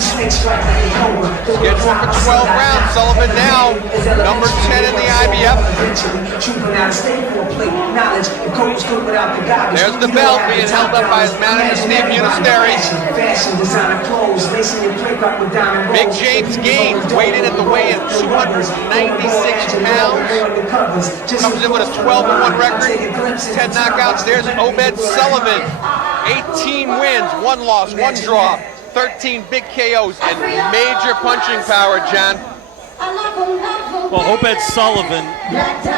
Scheduled for 12 rounds. Sullivan now, number 10 in the IBF. There's the belt being held up by his manager, Steve Munisteri. Big James Gaines weighed in at the weigh-in, 296 pounds. Comes in with a 12-1 record, 10 knockouts. There's Obed Sullivan, 18 wins, 1 loss, 1 draw, 13 big KOs, and major punching power, John. Well, Obed Sullivan,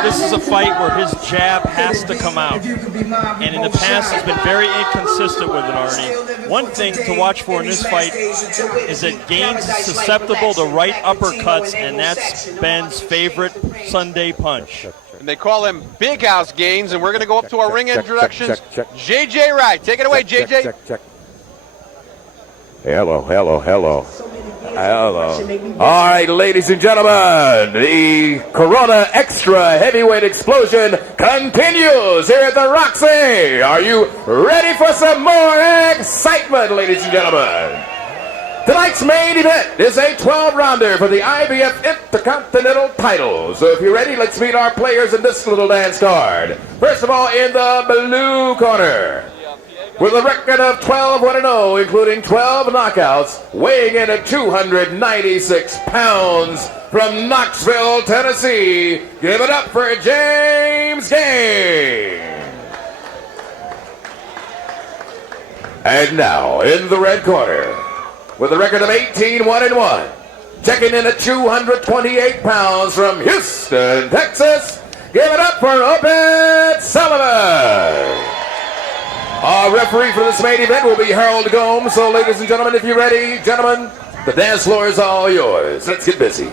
this is a fight where his jab has to come out. And in the past, he's been very inconsistent with it, Arnie. One thing to watch for in this fight is that Gaines is susceptible to right uppercuts, and that's Ben's favorite Sunday punch. And they call him Big House Gaines, and we're going to go up to our ring introductions. JJ Wright, take it away, JJ. Hello. All right, ladies and gentlemen, the Corona Extra Heavyweight Explosion continues here at the Roxy. Are you ready for some more excitement, ladies and gentlemen? Tonight's main event is a 12-rounder for the IBF Intercontinental title. So if you're ready, let's meet our players in this little dance card. First of all, in the blue corner, with a record of 12-1-0, including 12 knockouts, weighing in at 296 pounds, from Knoxville, Tennessee, give it up for James Gaines. And now, in the red corner, with a record of 18-1-1, checking in at 228 pounds, from Houston, Texas, give it up for Obed Sullivan. Our referee for this main event will be Harold Gomes. So, ladies and gentlemen, if you're ready, gentlemen, the dance floor is all yours. Let's get busy.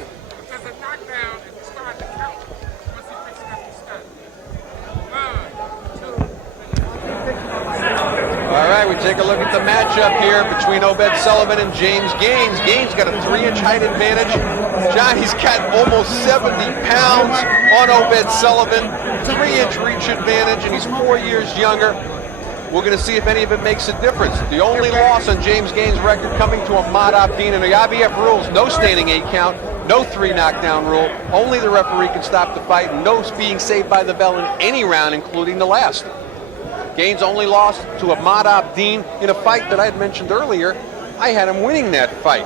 All right, we take a look at the matchup here between Obed Sullivan and James Gaines. Gaines got a 3-inch height advantage. John, he's got almost 70 pounds on Obed Sullivan. 3-inch reach advantage, and he's 4 years younger. We're going to see if any of it makes a difference. The only loss on James Gaines' record coming to Ahmad Abdin, and the IBF rules, no standing 8 count, no 3 knockdown rule. Only the referee can stop the fight, and no being saved by the bell in any round, including the last. Gaines only lost to Ahmad Abdin in a fight that I had mentioned earlier. I had him winning that fight.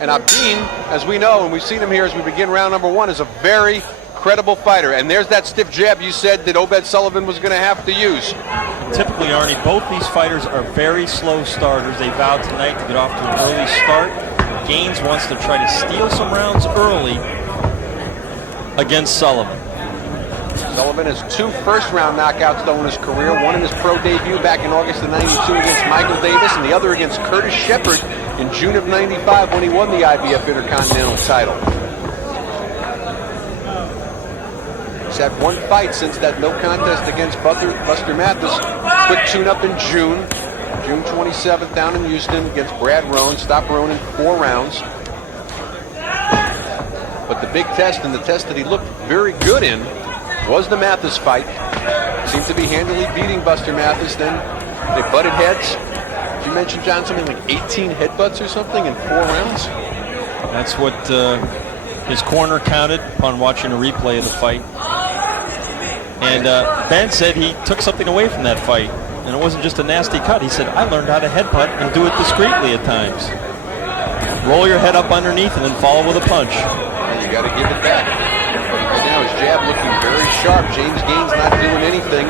And Abdin, as we know, and we've seen him here as we begin round number 1, is a very credible fighter. And there's that stiff jab you said that Obed Sullivan was going to have to use. Typically, Arnie, both these fighters are very slow starters. They vowed tonight to get off to an early start. Gaines wants to try to steal some rounds early against Sullivan. Sullivan has 2 first-round knockouts, though, in his career. One in his pro debut back in August of '92 against Michael Davis, and the other against Curtis Shepard in June of '95 when he won the IBF Intercontinental title. He's had 1 fight since that no contest against Buster Mathis. Quick tune-up in June 27th down in Houston against Brad Roan. Stopped Roan in 4 rounds. But the big test, and the test that he looked very good in, was the Mathis fight. Seemed to be handily beating Buster Mathis. Then they butted heads. Did you mention, John, something like 18 headbutts or something in 4 rounds? That's what his corner counted upon watching a replay of the fight. And Ben said he took something away from that fight. And it wasn't just a nasty cut. He said, I learned how to headbutt and do it discreetly at times. Roll your head up underneath and then follow with a punch. And you got to give it back. Right now his jab looking very sharp. James Gaines not doing anything.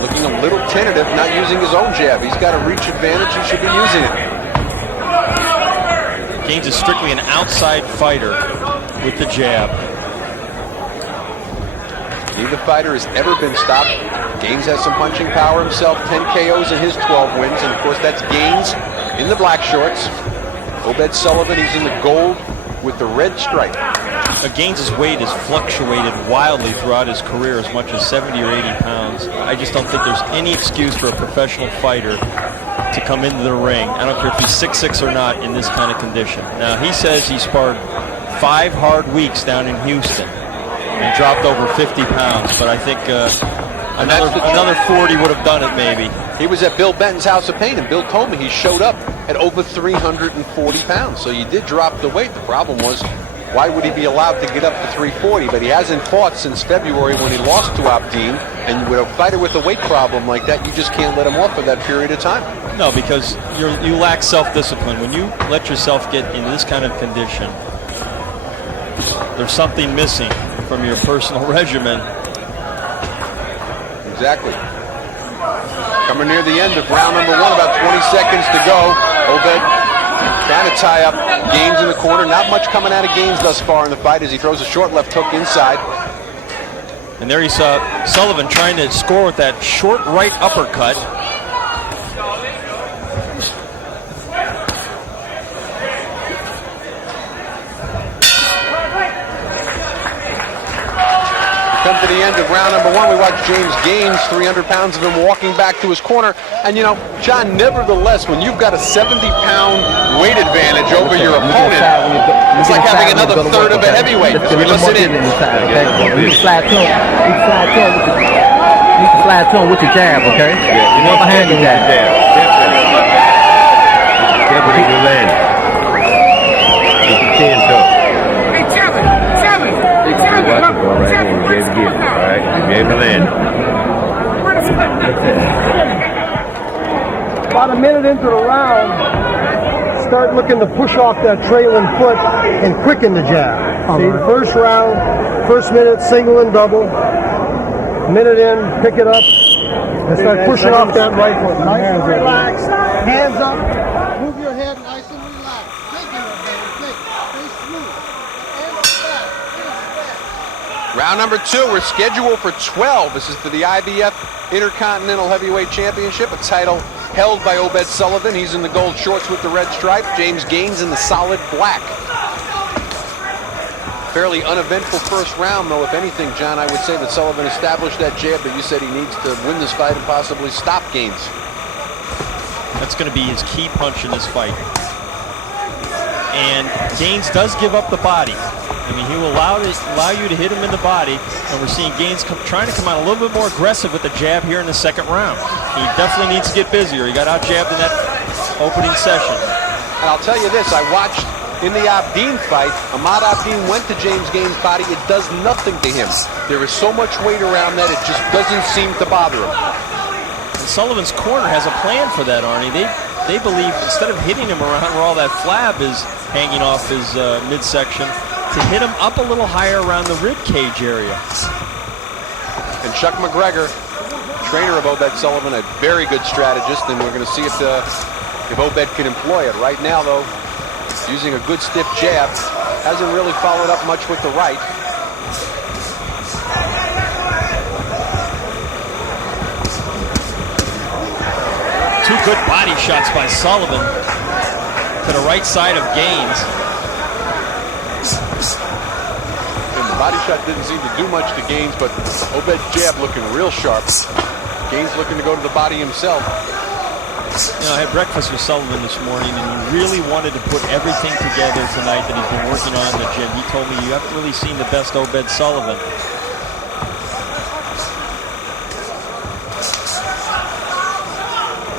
Looking a little tentative, not using his own jab. He's got a reach advantage. He should be using it. Gaines is strictly an outside fighter with the jab. Neither fighter has ever been stopped. Gaines has some punching power himself. 10 KOs in his 12 wins. And, of course, that's Gaines in the black shorts. Obed Sullivan, he's in the gold with the red stripe. Gaines' weight has fluctuated wildly throughout his career, as much as 70 or 80 pounds. I just don't think there's any excuse for a professional fighter to come into the ring. I don't care if he's 6'6" or not in this kind of condition. Now, he says he sparred 5 hard weeks down in Houston and dropped over 50 pounds. But I think Another 40 would have done it, maybe. He was at Bill Benton's House of Pain, and Bill told me he showed up at over 340 pounds. So you did drop the weight. The problem was, why would he be allowed to get up to 340? But he hasn't fought since February when he lost to Abdeen. And with a fighter with a weight problem like that, you just can't let him off for that period of time. No, because you lack self-discipline. When you let yourself get in this kind of condition, there's something missing from your personal regimen. Exactly. Coming near the end of round number 1, about 20 seconds to go. Obed trying to tie up Gaines in the corner. Not much coming out of Gaines thus far in the fight as he throws a short left hook inside. And there you saw Sullivan trying to score with that short right uppercut. Come to the end of round number 1, we watch James Gaines, 300 pounds of him walking back to his corner. And you know, John, nevertheless, when you've got a 70-pound weight advantage over your opponent, it's like having another third of a heavyweight. As we listen in. You can slide to him. You can slide to him with your jab, okay? Yeah, you know behind your jab. Definitely good land. Keep your chin tucked. About a minute into the round, start looking to push off that trailing foot and quicken the jab. See, the first round, first minute, single and double. Minute in, pick it up, and start pushing off that right foot. Nice and relaxed, hands up, move your head nice and relaxed. Take it, baby, stay smooth. Round number 2, we're scheduled for 12. This is for the IBF Intercontinental Heavyweight Championship, a title held by Obed Sullivan. He's in the gold shorts with the red stripe. James Gaines in the solid black. Fairly uneventful first round, though. If anything, John, I would say that Sullivan established that jab, but you said he needs to win this fight and possibly stop Gaines. That's going to be his key punch in this fight. And Gaines does give up the body. I mean, he will allow you to hit him in the body, and we're seeing Gaines trying to come out a little bit more aggressive with the jab here in the second round. He definitely needs to get busier. He got out-jabbed in that opening session. And I'll tell you this, I watched in the Abdeen fight, Ahmad Abdeen went to James Gaines' body. It does nothing to him. There is so much weight around that it just doesn't seem to bother him. And Sullivan's corner has a plan for that, Arnie. They believe instead of hitting him around where all that flab is hanging off his midsection, to hit him up a little higher around the rib cage area. And Chuck McGregor, trainer of Obed Sullivan, a very good strategist, and we're going to see if Obed can employ it. Right now, though, using a good stiff jab, hasn't really followed up much with the right. Two good body shots by Sullivan to the right side of Gaines. And the body shot didn't seem to do much to Gaines, but Obed's jab looking real sharp. Gaines looking to go to the body himself. You know, I had breakfast with Sullivan this morning, and he really wanted to put everything together tonight that he's been working on in the gym. He told me, you haven't really seen the best Obed Sullivan.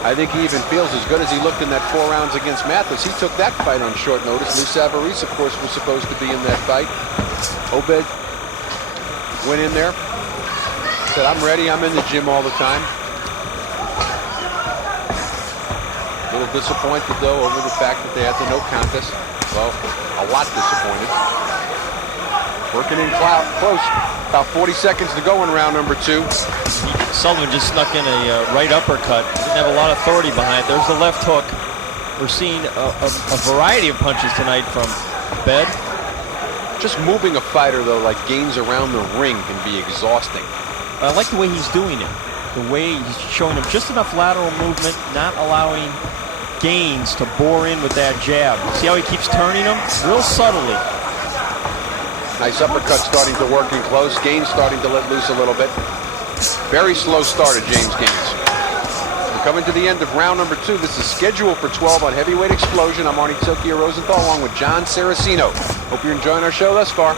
I think he even feels as good as he looked in that 4 rounds against Mathis. He took that fight on short notice. Lou Savarese, of course, was supposed to be in that fight. Obed went in there, said, I'm ready, I'm in the gym all the time. A little disappointed, though, over the fact that they had the no contest. Well, a lot disappointed. Working in close. About 40 seconds to go in round number 2. Sullivan just snuck in a right uppercut. Didn't have a lot of authority behind it. There's the left hook. We're seeing a variety of punches tonight from Obed. Just moving a fighter, though, like Gaines around the ring can be exhausting. I like the way he's doing it. The way he's showing him just enough lateral movement, not allowing Gaines to bore in with that jab. See how he keeps turning him? Real subtly. Nice uppercut starting to work in close. Gaines starting to let loose a little bit. Very slow start of James Gaines. We're coming to the end of round number 2. This is scheduled for 12 on Heavyweight Explosion. I'm Arnie Tokyo Rosenthal along with John Saraceno. Hope you're enjoying our show thus far.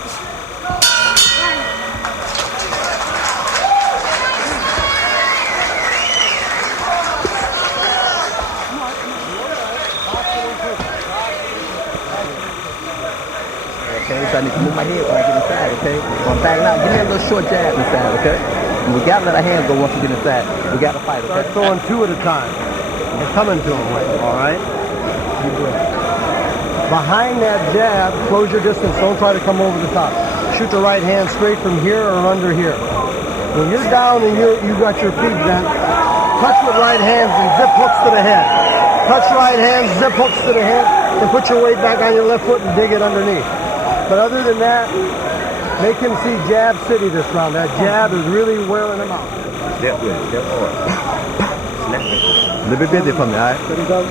so I need to move my head when I get inside, okay? When I'm backing out, give me a little short jab inside, okay? And we gotta let our hands go once we get inside. We gotta fight, okay? Start throwing 2 at a time. You're coming to him with, all right? Keep doing it. Behind that jab, close your distance. Don't try to come over the top. Shoot the right hand straight from here or under here. When you're down and you got your feet bent, touch with right hands and zip hooks to the head. Touch right hands, zip hooks to the head, and put your weight back on your left foot and dig it underneath. But other than that, make him see jab city this round. That jab is really wearing him out. Step with it. Step forward. Snap it. A little bit busy for me, all right? What he does?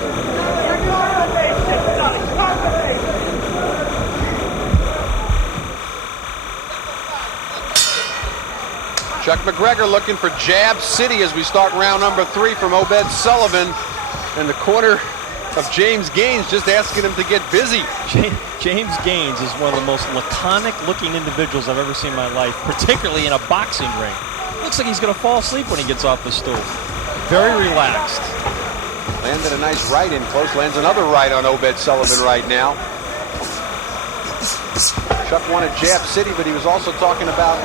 Chuck McGregor looking for jab city as we start round number 3 from Obed Sullivan. In the corner of James Gaines, just asking him to get busy. James Gaines is one of the most laconic looking individuals I've ever seen in my life, particularly in a boxing ring. Looks like he's going to fall asleep when he gets off the stool. Very relaxed. Landed a nice right in close, lands another right on Obed Sullivan right now. Chuck wanted jab city, but he was also talking about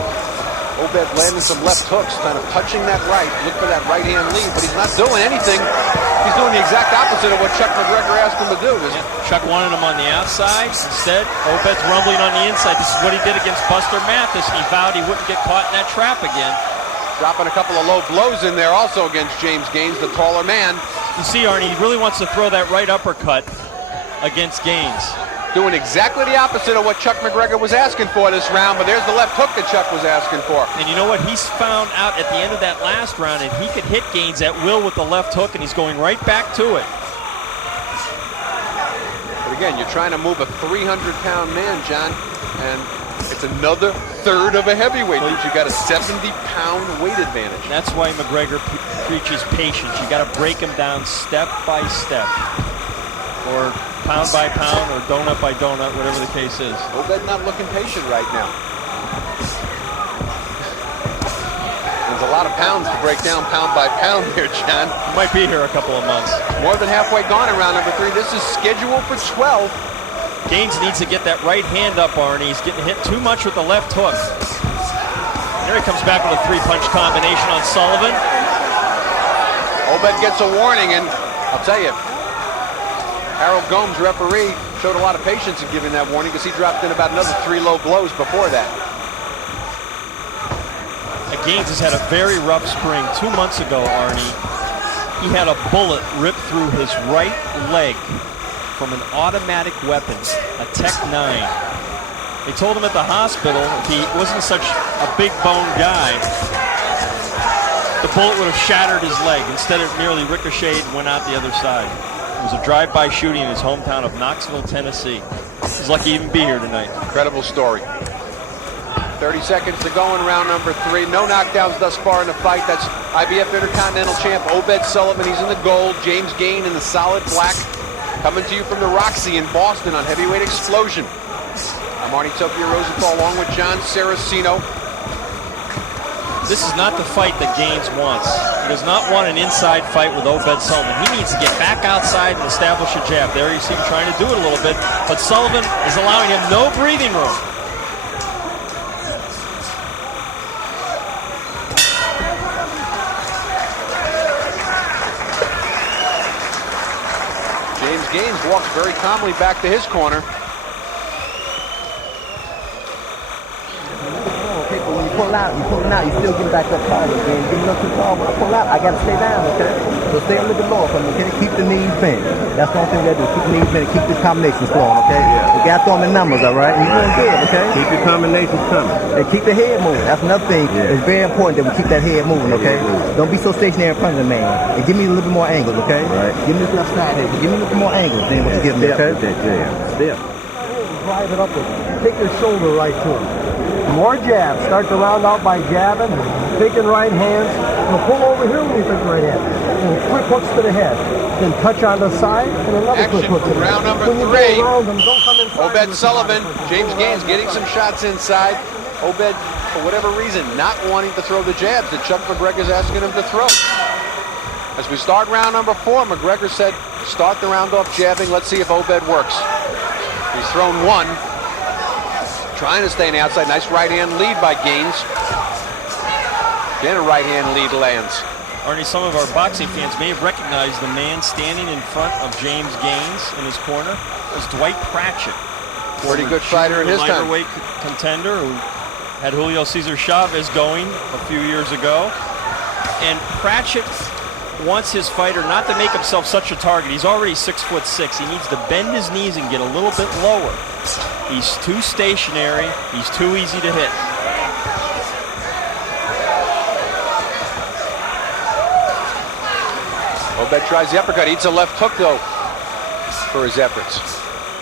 Obed landing some left hooks, kind of touching that right, look for that right hand lead, but he's not doing anything. He's doing the exact opposite of what Chuck McGregor asked him to do. Yeah. Chuck wanted him on the outside. Instead, Obed's rumbling on the inside. This is what he did against Buster Mathis, and he vowed he wouldn't get caught in that trap again. Dropping a couple of low blows in there also against James Gaines, the taller man. You see, Arnie, he really wants to throw that right uppercut against Gaines. Doing exactly the opposite of what Chuck McGregor was asking for this round, but there's the left hook that Chuck was asking for. And you know what? He's found out at the end of that last round, and he could hit Gaines at will with the left hook, and he's going right back to it. But again, you're trying to move a 300-pound man, John, and it's another third of a heavyweight. You got a 70-pound weight advantage. That's why McGregor preaches patience. You got to break him down step by step, or pound by pound, or donut by donut, whatever the case is. Obed not looking patient right now. There's a lot of pounds to break down pound by pound here, John. He might be here a couple of months. More than halfway gone in round number 3. This is scheduled for 12. Gaines needs to get that right hand up, Arnie. He's getting hit too much with the left hook. There he comes back with a 3-punch combination on Sullivan. Obed gets a warning, and I'll tell you, Harold Gomes, referee, showed a lot of patience in giving that warning because he dropped in about another 3 low blows before that. Gaines has had a very rough spring. 2 months ago, Arnie, he had a bullet ripped through his right leg from an automatic weapon, a Tech-9. They told him at the hospital if he wasn't such a big bone guy, the bullet would have shattered his leg. Instead, it nearly ricocheted and went out the other side. It was a drive-by shooting in his hometown of Knoxville, Tennessee. He's lucky to even be here tonight. Incredible story. 30 seconds to go in round number 3. No knockdowns thus far in the fight. That's IBF Intercontinental Champ Obed Sullivan. He's in the gold. James Gaines in the solid black. Coming to you from the Roxy in Boston on Heavyweight Explosion. I'm Arnie Tokyo Rosenthal along with John Saraceno. This is not the fight that Gaines wants. He does not want an inside fight with Obed Sullivan. He needs to get back outside and establish a jab. There you see him trying to do it a little bit, but Sullivan is allowing him no breathing room. James Gaines walks very calmly back to his corner. Pull out, you still get back up tall again. Get a little too tall. When I pull out, I gotta stay down, okay? So stay a little bit lower from me, okay? Keep the knees bent. That's the only thing we gotta do. Keep the knees bent and keep the combinations flowing, okay? Yeah. We gotta throw them in numbers, all right? And you're doing good, okay? Keep your combinations coming. And keep the head moving. That's another thing. Yeah. It's very important that we keep that head moving, okay? Don't be so stationary in front of the man. And give me a little bit more angles, okay? Right. Give me this left side here. Give me a little bit more angles than what you give me, okay? Step. Drive it up with take your shoulder right to him. More jabs. Start the round out by jabbing, taking right hands. You'll pull over here when you take right hand. And quick hooks to the head. Then touch on the side and another quick hook to the head. Round number 3. Obed Sullivan, James Gaines getting some shots inside. Obed, for whatever reason, not wanting to throw the jabs that Chuck McGregor's asking him to throw. As we start round number 4, McGregor said, start the round off jabbing. Let's see if Obed works. He's thrown 1. trying to stay on the outside. Nice right-hand lead by Gaines. Then a right-hand lead lands. Arnie, some of our boxing fans may have recognized the man standing in front of James Gaines in his corner was Dwight Pratchett. Pretty good fighter in his time. Lighterweight contender who had Julio Cesar Chavez going a few years ago. And Pratchett wants his fighter not to make himself such a target. He's already 6'6". He needs to bend his knees and get a little bit lower. He's too stationary. He's too easy to hit. Obed tries the uppercut, eats a left hook though for his efforts.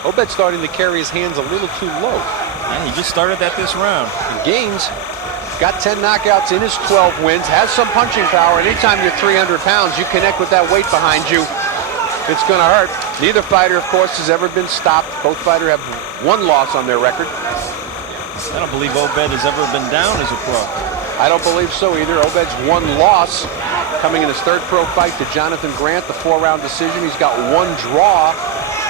Obed starting to carry his hands a little too low. Yeah, he just started that this round. And Gaines got 10 knockouts in his 12 wins, has some punching power. Anytime you're 300 pounds, you connect with that weight behind you, it's going to hurt. Neither fighter, of course, has ever been stopped. Both fighters have one loss on their record. I don't believe Obed has ever been down as a pro. I don't believe so either. Obed's one loss coming in his third pro fight to Jonathan Grant, the 4-round decision. He's got one draw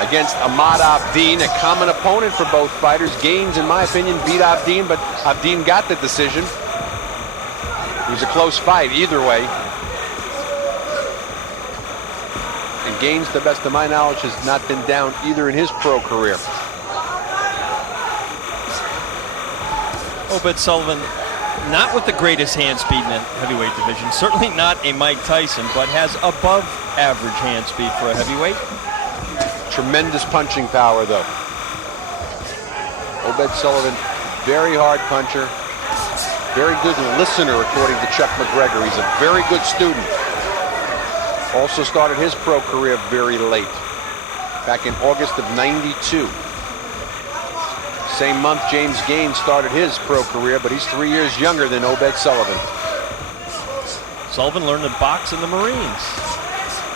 against Ahmad Abdin, a common opponent for both fighters. Gaines, in my opinion, beat Abdin, but Abdin got the decision. It was a close fight either way. And Gaines, to the best of my knowledge, has not been down either in his pro career. Obed Sullivan, not with the greatest hand speed in the heavyweight division. Certainly not a Mike Tyson, but has above average hand speed for a heavyweight. Tremendous punching power, though. Obed Sullivan, very hard puncher. Very good listener, according to Chuck McGregor. He's a very good student. Also started his pro career very late, back in August of '92. Same month, James Gaines started his pro career, but he's 3 years younger than Obed Sullivan. Sullivan learned to box in the Marines,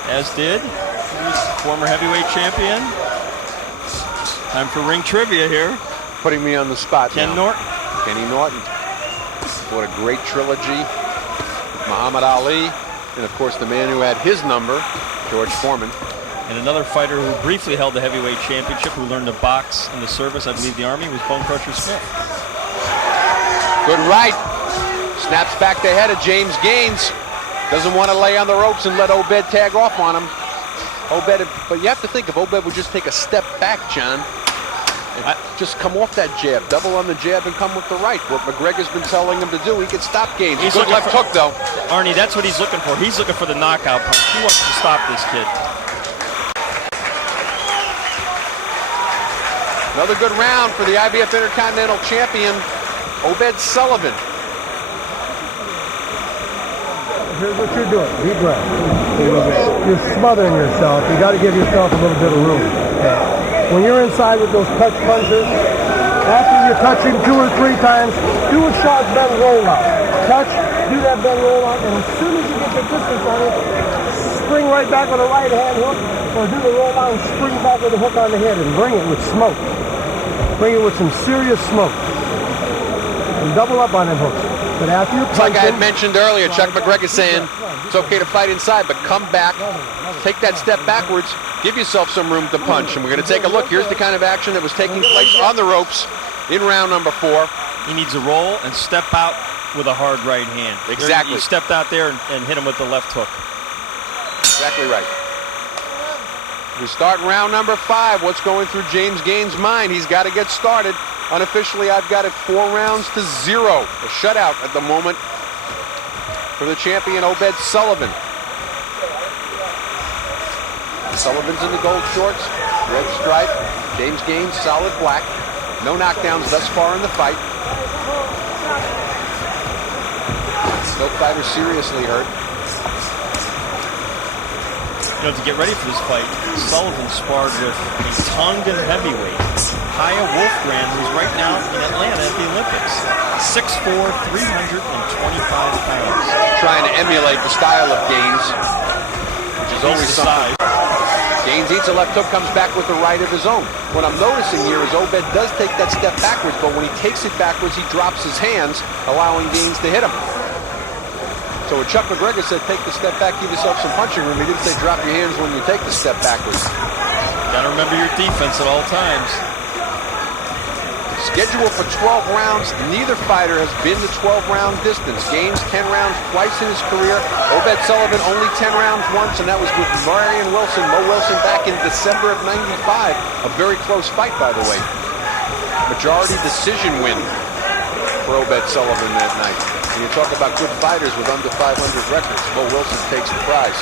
as did former heavyweight champion. Time for ring trivia here. Putting me on the spot Ken now. Norton. Kenny Norton. What a great trilogy. Muhammad Ali, and of course the man who had his number, George Foreman. And another fighter who briefly held the heavyweight championship, who learned to box in the service, I believe, the Army, was Bone Crusher Smith. Good right. Snaps back the head of James Gaines. Doesn't want to lay on the ropes and let Obed tag off on him. Obed, but you have to think, if Obed would just take a step back, John, and just come off that jab, double on the jab and come with the right. What McGregor's been telling him to do, he can stop Gaines. He's good left hook, though. Arnie, that's what he's looking for. He's looking for the knockout punch. He wants to stop this kid. Another good round for the IBF Intercontinental Champion, Obed Sullivan. Here's what you're doing. Deep breath. You're smothering yourself. You got to give yourself a little bit of room. Okay? When you're inside with those touch punches, after you touch him 2 or 3 times, do a short bend roll out. Touch, do that bend roll out, and as soon as you get the distance on it, spring right back with a right hand hook, or do the roll out and spring back with a hook on the head, and bring it with smoke. Bring it with some serious smoke. And double up on them hooks. But after you punch Like I had him, mentioned earlier, Chuck McGregor saying it's okay to fight inside, but come back, take that step backwards, give yourself some room to punch. And we're going to take a look. Here's the kind of action that was taking place on the ropes in round number 4. He needs a roll and step out with a hard right hand. Exactly. He stepped out there and hit him with the left hook. Exactly right. We start round number 5. What's going through James Gaines' mind? He's got to get started. Unofficially, I've got it 4 rounds to 0. A shutout at the moment for the champion, Obed Sullivan. Sullivan's in the gold shorts, red stripe. James Gaines, solid black. No knockdowns thus far in the fight. No fighter seriously hurt. You know, to get ready for this fight, Sullivan sparred with a Tongan heavyweight, Kaya Wolfgren, who's right now in Atlanta at the Olympics. 6'4", 325 pounds. Trying to emulate the style of Gaines, which is always something. Gaines eats a left hook, comes back with the right of his own. What I'm noticing here is Obed does take that step backwards, but when he takes it backwards, he drops his hands, allowing Gaines to hit him. So when Chuck McGregor said take the step back, give yourself some punching room, he didn't say drop your hands when you take the step backwards. Got to remember your defense at all times. Scheduled for 12 rounds, neither fighter has been the 12-round distance. Gaines 10 rounds twice in his career. Obed Sullivan only 10 rounds once, and that was with Marion Wilson. Mo Wilson back in December of '95. A very close fight, by the way. Majority decision win for Obed Sullivan that night. When you talk about good fighters with under 500 records, Mo Wilson takes the prize.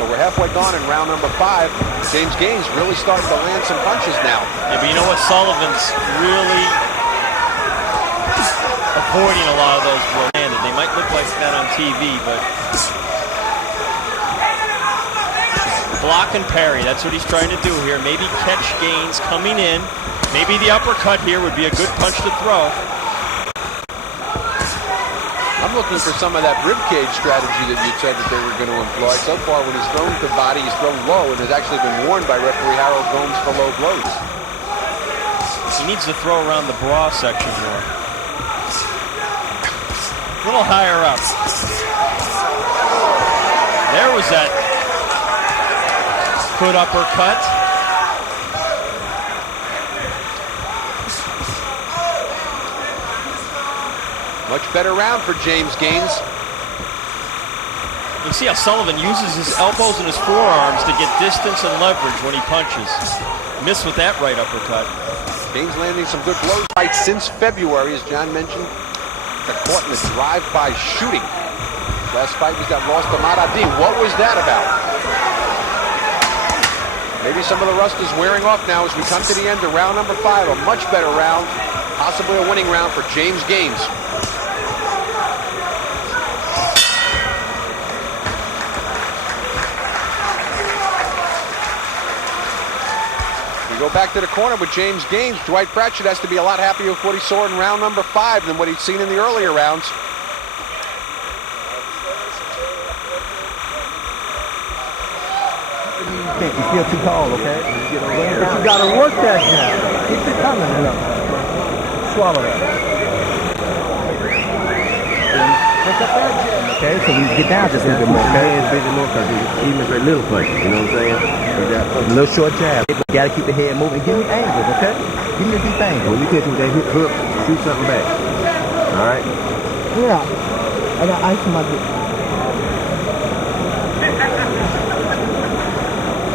But we're halfway gone in round number 5. James Gaines really starting to land some punches now. Yeah, but you know what? Sullivan's really avoiding a lot of those blows. They might look like that on TV, but block and parry, that's what he's trying to do here. Maybe catch Gaines coming in. Maybe the uppercut here would be a good punch to throw. I'm looking for some of that ribcage strategy that you said that they were going to employ. So far, when he's thrown to body, he's thrown low and has actually been warned by referee Harold Gomes for low blows. He needs to throw around the bra section more. A little higher up. There was that good uppercut. Much better round for James Gaines. You see how Sullivan uses his elbows and his forearms to get distance and leverage when he punches. Missed with that right uppercut. Gaines landing some good blows. Fight since February, as John mentioned. Got caught in a drive-by shooting. Last fight was that loss to Maradi. What was that about? Maybe some of the rust is wearing off now as we come to the end of round number 5. A much better round, possibly a winning round for James Gaines. Go back to the corner with James Gaines. Dwight Pratchett has to be a lot happier with what he saw in round number 5 than what he'd seen in the earlier rounds. You're still too tall, okay? But you got to work that jab. Keep it coming, Swallow that. Pick up that jab. Okay, so we get down just a little bit more, okay? Hands bigger more because even if they're little punches, you know what I'm saying? A little short jab. You got to keep the head moving. Give me angles, okay? Give me a deep angle. When you catch him with that hook, shoot something back. All right? Yeah. I got ice in my dick.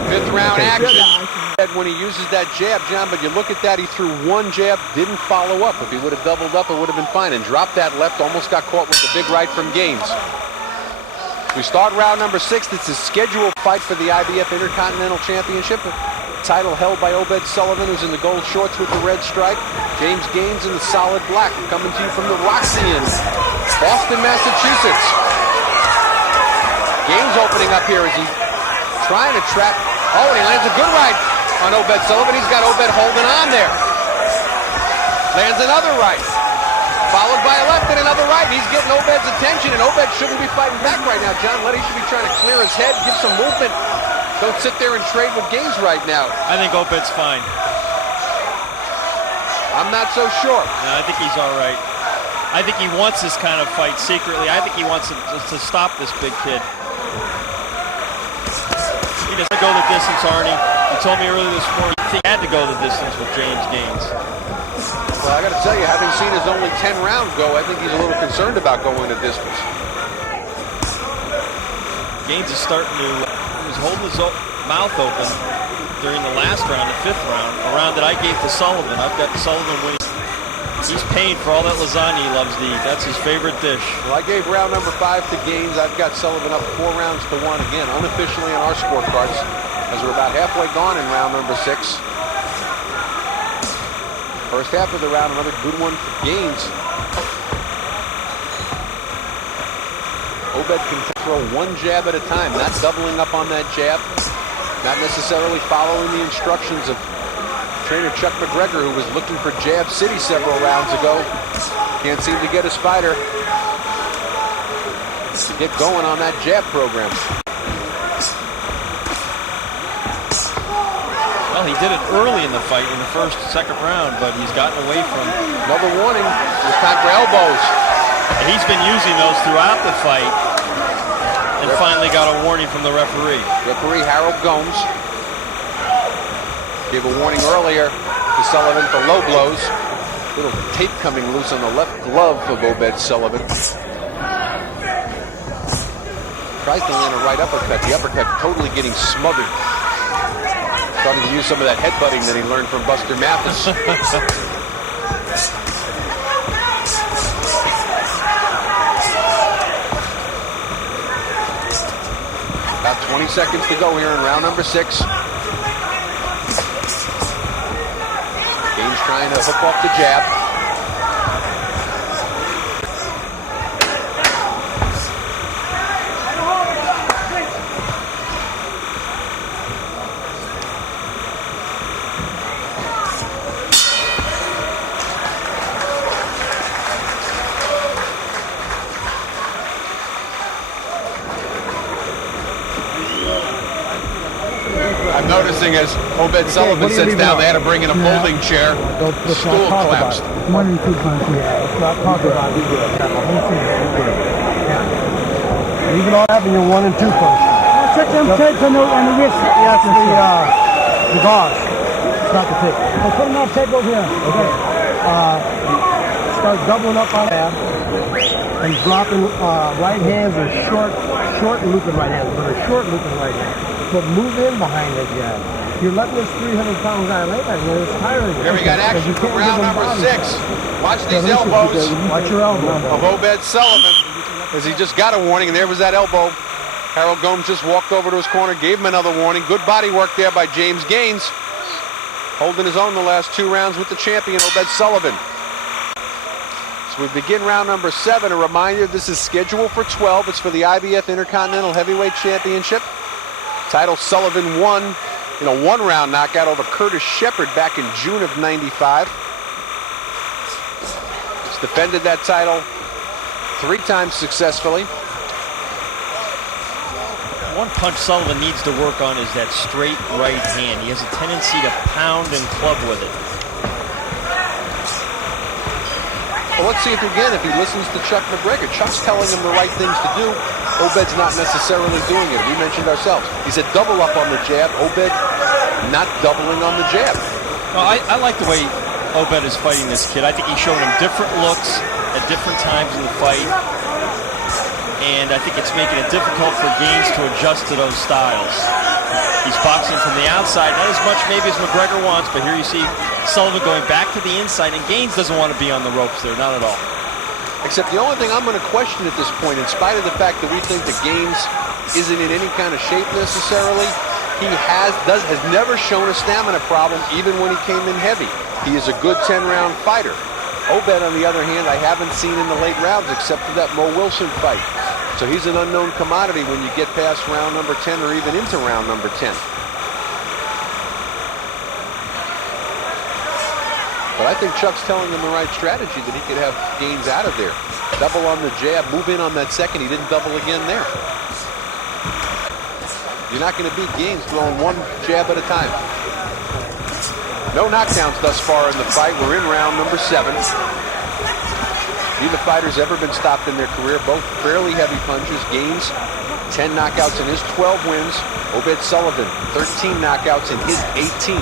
5th round action. When he uses that jab, John, but you look at that, he threw one jab, didn't follow up. If he would have doubled up, it would have been fine. And dropped that left, almost got caught with the big right from Gaines. We start round number 6. It's a scheduled fight for the IBF Intercontinental Championship. Title held by Obed Sullivan, who's in the gold shorts with the red stripe. James Gaines in the solid black, coming to you from the Roxy in Boston, Massachusetts. Gaines opening up here as he's trying to trap. Oh, and he lands a good right on Obed Sullivan. He's got Obed holding on there. Lands another right. Followed by a left and another right. He's getting Obed's attention, and Obed shouldn't be fighting back right now. John Letty should be trying to clear his head, give some movement. Don't sit there and trade with Gaines right now. I think Obed's fine. I'm not so sure. No, I think he's all right. I think he wants this kind of fight secretly. I think he wants to stop this big kid. He doesn't go the distance, Arnie. You told me earlier this morning he had to go the distance with James Gaines. Well, I got to tell you, having seen his only 10 rounds go, I think he's a little concerned about going the distance. Gaines is starting to, he was holding his mouth open during the last round, the 5th round, a round that I gave to Sullivan. I've got Sullivan winning. He's paying for all that lasagna he loves to eat. That's his favorite dish. Well, I gave round number 5 to Gaines. I've got Sullivan up 4 rounds to 1 again, unofficially on our scorecards, as we're about halfway gone in round number 6. First half of the round, another good one for Gaines. Obed can throw one jab at a time, not doubling up on that jab, not necessarily following the instructions of trainer Chuck McGregor, who was looking for Jab City several rounds ago. Can't seem to get his fighter to get going on that jab program. Well, he did it early in the fight, in the second round, but he's gotten away from. Another warning. It's time for elbows. And he's been using those throughout the fight, and finally got a warning from the referee. Referee Harold Gomes gave a warning earlier. to Sullivan for low blows. Little tape coming loose on the left glove of Obed Sullivan. Tries to land a right uppercut. The uppercut totally getting smothered. Starting to use some of that headbutting that he learned from Buster Mathis. About 20 seconds to go here in round number 6. Gaines trying to hook off the jab. I'm noticing as Obed Sullivan sits down, they had to bring in a folding chair. Stool collapsed. 1 and 2 punches. Yeah, let's not talk about it. Yeah. Leave it all having your 1 and 2 punches. Check them tapes on the wrist. Yes, the gauze. It's not the tape. I'll put them on tape over here. Okay. Start doubling up on that and dropping right hands or short looping right hands, but a short looping right hand. But move in behind the jab. You're letting this 300-pound guy lay back there. It's tiring. Here we got action from round number 6. Watch these elbows Watch your elbow. of Obed Sullivan as he just got a warning, and there was that elbow. Harold Gomes just walked over to his corner, gave him another warning. Good body work there by James Gaines. Holding his own the last 2 rounds with the champion, Obed Sullivan. So we begin round number 7. A reminder, this is scheduled for 12. It's for the IBF Intercontinental Heavyweight Championship. Title Sullivan won in a 1-round knockout over Curtis Shepard back in June of '95. He's defended that title 3 times successfully. One punch Sullivan needs to work on is that straight right hand. He has a tendency to pound and club with it. Well, let's see if he listens to Chuck McGregor. Chuck's telling him the right things to do. Obed's not necessarily doing it. We mentioned ourselves. He said double up on the jab. Obed not doubling on the jab. Well, I like the way Obed is fighting this kid. I think he's showing him different looks at different times in the fight. And I think it's making it difficult for Gaines to adjust to those styles. He's boxing from the outside, not as much maybe as McGregor wants, but here you see Sullivan going back to the inside, and Gaines doesn't want to be on the ropes there, not at all. Except the only thing I'm going to question at this point, in spite of the fact that we think that Gaines isn't in any kind of shape necessarily, he has never shown a stamina problem even when he came in heavy. He is a good 10-round fighter. Obed, on the other hand, I haven't seen in the late rounds except for that Mo Wilson fight. So he's an unknown commodity when you get past round number 10 or even into round number 10. But I think Chuck's telling him the right strategy, that he could have Gaines out of there. Double on the jab, move in on that second. He didn't double again there. You're not going to beat Gaines throwing 1 jab at a time. No knockdowns thus far in the fight. We're in round number 7. Neither fighter's ever been stopped in their career. Both fairly heavy punches. Gaines, 10 knockouts in his 12 wins. Obed Sullivan, 13 knockouts in his 18.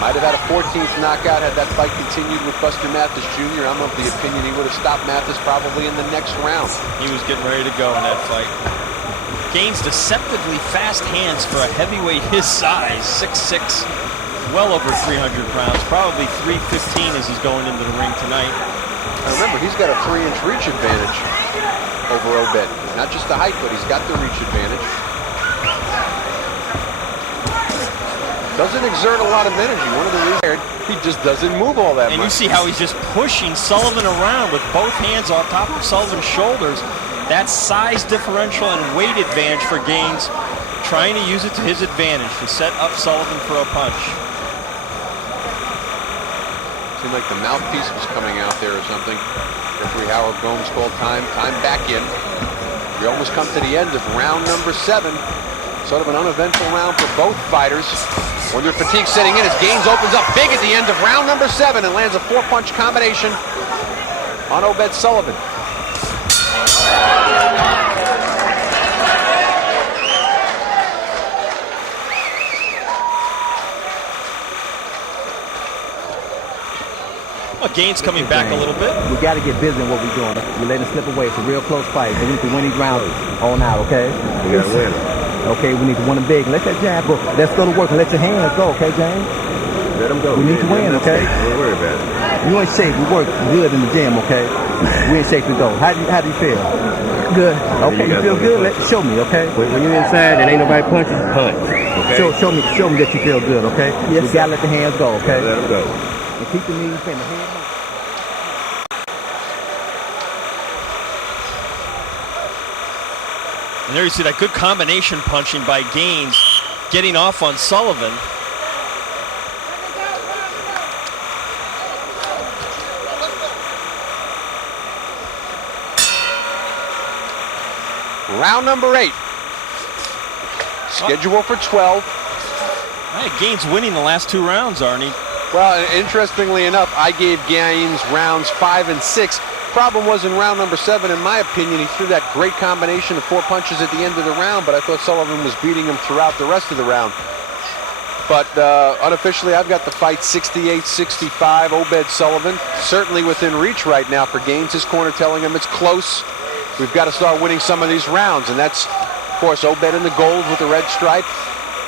Might have had a 14th knockout had that fight continued with Buster Mathis Jr. I'm of the opinion he would have stopped Mathis probably in the next round. He was getting ready to go in that fight. Gaines deceptively fast hands for a heavyweight his size, 6'6", well over 300 pounds, probably 315 as he's going into the ring tonight. Now remember, he's got a 3-inch reach advantage over Obed. Not just the height, but he's got the reach advantage. Doesn't exert a lot of energy. One of the reasons he just doesn't move all that much. And you see how he's just pushing Sullivan around with both hands on top of Sullivan's shoulders. That size differential and weight advantage for Gaines, trying to use it to his advantage to set up Sullivan for a punch. Seemed like the mouthpiece was coming out there or something. Referee Howard Gomes called time back in. We almost come to the end of round number 7. Sort of an uneventful round for both fighters. When their fatigue setting in as Gaines opens up big at the end of round number 7 and lands a 4-punch combination on Obed Sullivan. Gaines coming back a little bit. We got to get busy in what we're doing. We let it slip away. It's a real close fight. So we need to win these rounds on out, okay? We got to win. Okay, we need to win them big. Let that jab go. Let's go to work and let your hands go, okay, James? Let them go. We need to win, okay? Don't worry about it. You ain't safe. We work good in the gym, okay? We ain't safe to go. How do you feel? Good. Okay, you feel good? Show me, okay? When you're inside and ain't nobody punching, punch. Okay? Show me that you feel good, okay? Yes. We gotta let the hands go, okay? Let them go. And keep the knees bent, the head. And there you see that good combination punching by Gaines, getting off on Sullivan. Round number 8. Scheduled for 12. I had Gaines winning the last 2 rounds, Arnie. Well, interestingly enough, I gave Gaines rounds 5 and 6. Problem was in round number 7, in my opinion, he threw that great combination of 4 punches at the end of the round, but I thought Sullivan was beating him throughout the rest of the round. But unofficially, I've got the fight 68-65. Obed Sullivan certainly within reach right now for Gaines. His corner telling him it's close. We've got to start winning some of these rounds, and that's, of course, Obed in the gold with the red stripe.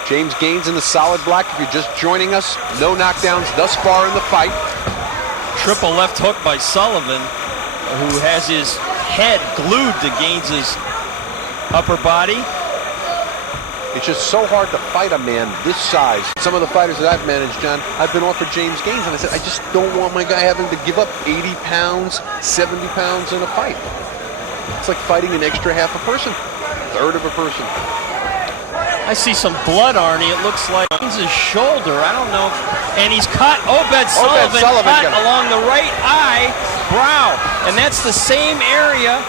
James Gaines in the solid black. If you're just joining us, no knockdowns thus far in the fight. Triple left hook by Sullivan, who has his head glued to Gaines's upper body. It's just so hard to fight a man this size. Some of the fighters that I've managed, John, I've been offered James Gaines, and I said, I just don't want my guy having to give up 80 pounds, 70 pounds in a fight. It's like fighting an extra half a person, third of a person. I see some blood, Arnie. It looks like Gaines's shoulder. I don't know. And he's cut. Obed Sullivan cut along the right eye, brow. And that's the same area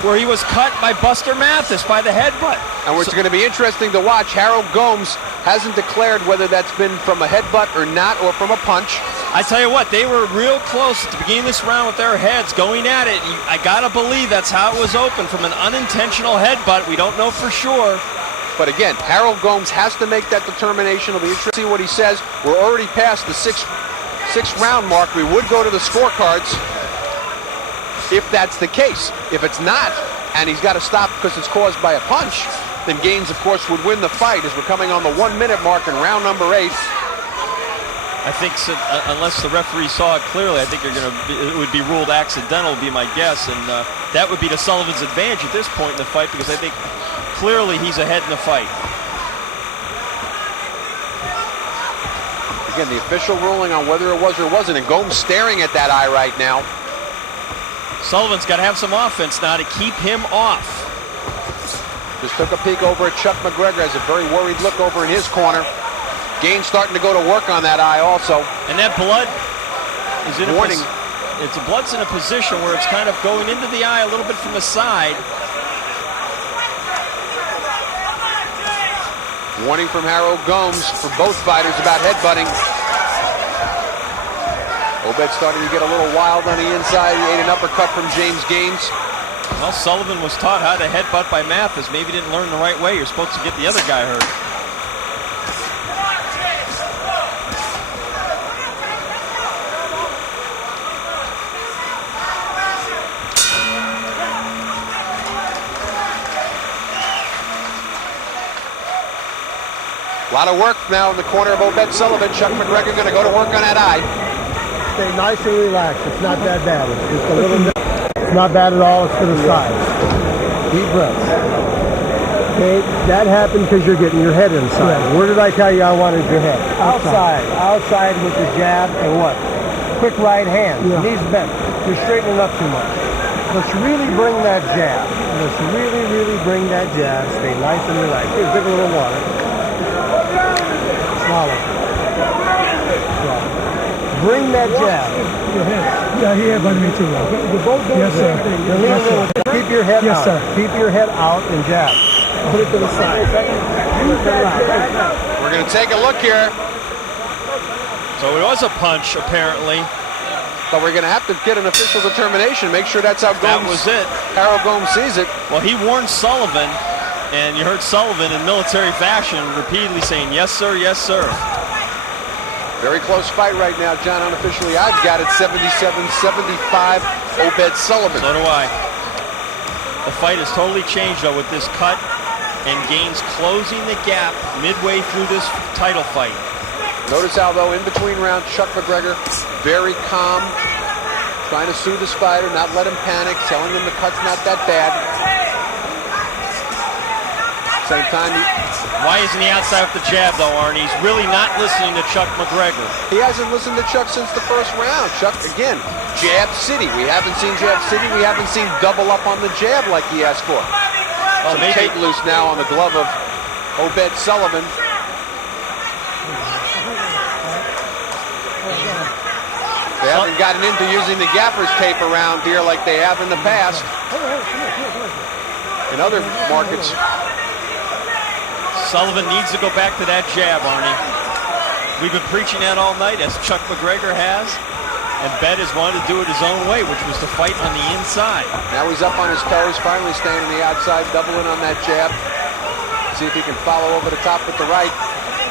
where he was cut by Buster Mathis by the headbutt. And it's going to be interesting to watch. Harold Gomes hasn't declared whether that's been from a headbutt or not, or from a punch. I tell you what, they were real close at the beginning of this round with their heads going at it. I got to believe that's how it was open, from an unintentional headbutt. We don't know for sure. But again, Harold Gomes has to make that determination. It'll be interesting to see what he says. We're already past the sixth round mark. We would go to the scorecards if that's the case. If it's not, and he's got to stop because it's caused by a punch, then Gaines, of course, would win the fight, as we're coming on the 1 minute mark in round number 8. I think so, unless the referee saw it clearly, I think it would be ruled accidental, would be my guess, and that would be to Sullivan's advantage at this point in the fight, because I think clearly he's ahead in the fight. Again, the official ruling on whether it was or wasn't, and Gomes staring at that eye right now. Sullivan's got to have some offense now to keep him off. Just took a peek over at Chuck McGregor, has a very worried look over in his corner. Gaines starting to go to work on that eye also. And that blood is in warning. Blood's in a position where it's kind of going into the eye a little bit from the side. Warning from Harold Gomes for both fighters about headbutting. Obed starting to get a little wild on the inside. He ate an uppercut from James Gaines. Well, Sullivan was taught how to headbutt by Mathis. Maybe didn't learn the right way. You're supposed to get the other guy hurt. A lot of work now in the corner of Obed Sullivan. Chuck McGregor going to go to work on that eye. Stay nice and relaxed. It's not that bad. It's just a little bit. It's not bad at all. It's to the side. Deep breaths. Okay, that happened because you're getting your head inside. Where did I tell you I wanted your head? Outside. Outside with the jab and what? Quick right hand. Knees bent. You're straightening up too much. Let's really bring that jab. Let's really, really bring that jab. Stay nice and relaxed. Here, drink a little water. Swallow. Bring that jab. Yeah, he headbutted me too. You both do Yes, the same sir. thing. Yes, sir. Keep your head Yes, out. sir. Keep your head out and jab. Put it to the side. We're going to take a look here. So it was a punch, apparently. But we're going to have to get an official determination. Make sure that's how Gomes, That was it. Harold Gomes sees it. Well, he warned Sullivan, and you heard Sullivan in military fashion repeatedly saying, yes, sir, yes, sir. Very close fight right now, John. Unofficially, I've got it 77-75, Obed Sullivan. So do I. The fight has totally changed, though, with this cut and Gaines closing the gap midway through this title fight. Notice how, though, in between rounds, Chuck McGregor, very calm, trying to soothe his fighter, not let him panic, telling him the cut's not that bad. Same time, why isn't he outside with the jab, though, Arnie? He's really not listening to Chuck McGregor. he hasn't listened to Chuck since the first round. Chuck, again, jab city. We haven't seen jab city. We haven't seen double up on the jab like he asked for. Well, Some tape loose now on the glove of Obed Sullivan. They haven't gotten into using the gaffer's tape around here like they have in the past in other markets. Sullivan needs to go back to that jab, Arnie. We've been preaching that all night, as Chuck McGregor has, and Bet has wanted to do it his own way, which was to fight on the inside. Now he's up on his toes, finally staying on the outside, doubling on that jab. See if he can follow over the top with the right.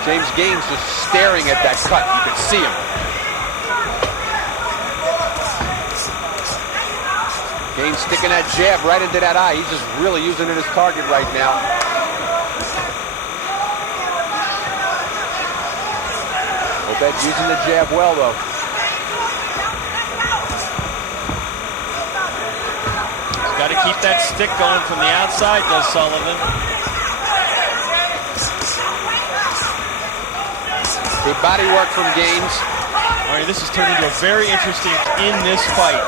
James Gaines just staring at that cut. You can see him. Gaines sticking that jab right into that eye. He's just really using it as target right now. Obed using the jab well, though. Got to keep that stick going from the outside, does Sullivan. Good body work from Gaines. All right, this has turned into a very interesting in this fight.